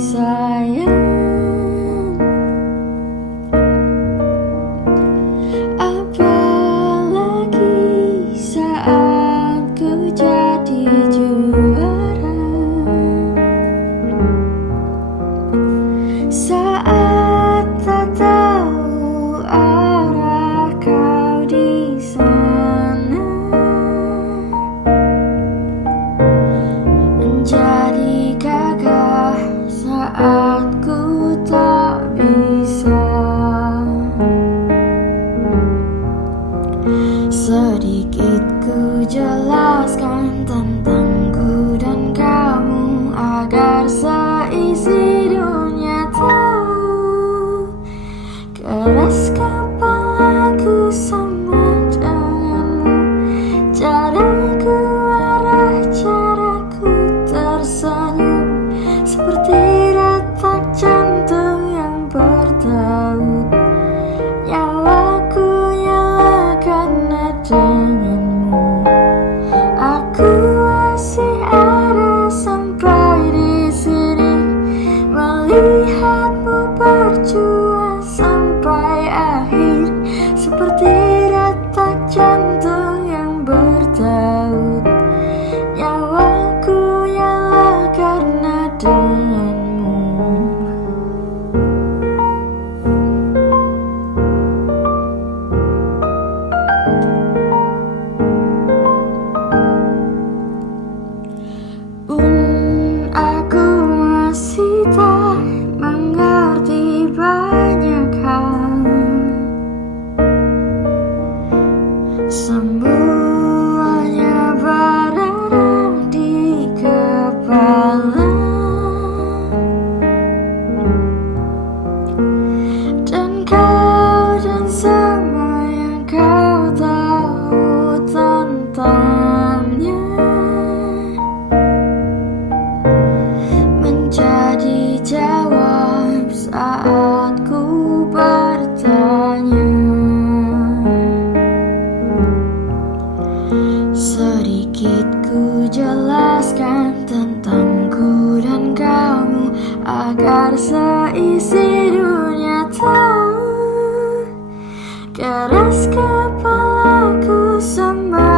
sayang, apalagi saat ku jadi juara, saat tak tahu arah kau di sana, menjadi gagah saat ku tak bisa. Sedikit ku jelaskan tentangku dan kamu agar seisi dunia tahu. Keras kepalaku sama denganmu, caraku arah caraku tersenyum, seperti detak jantung yang bertaut. Nyawaku nyala karena denganmu. Aku masih ada sampai di sini, melihatmu berjuang sampai akhir, seperti detak jantung yang bertaut. Nyawaku nyala karena denganmu. Aku masih tak mengerti banyak hal, semuanya berada di kepala, dan kau dan semua yang kau tahu tentangnya menjadi jawab saat ku bertanya. Sedikit ku jelaskan tentangku dan kamu agar seisi dunia tahu. Keras kepalaku sama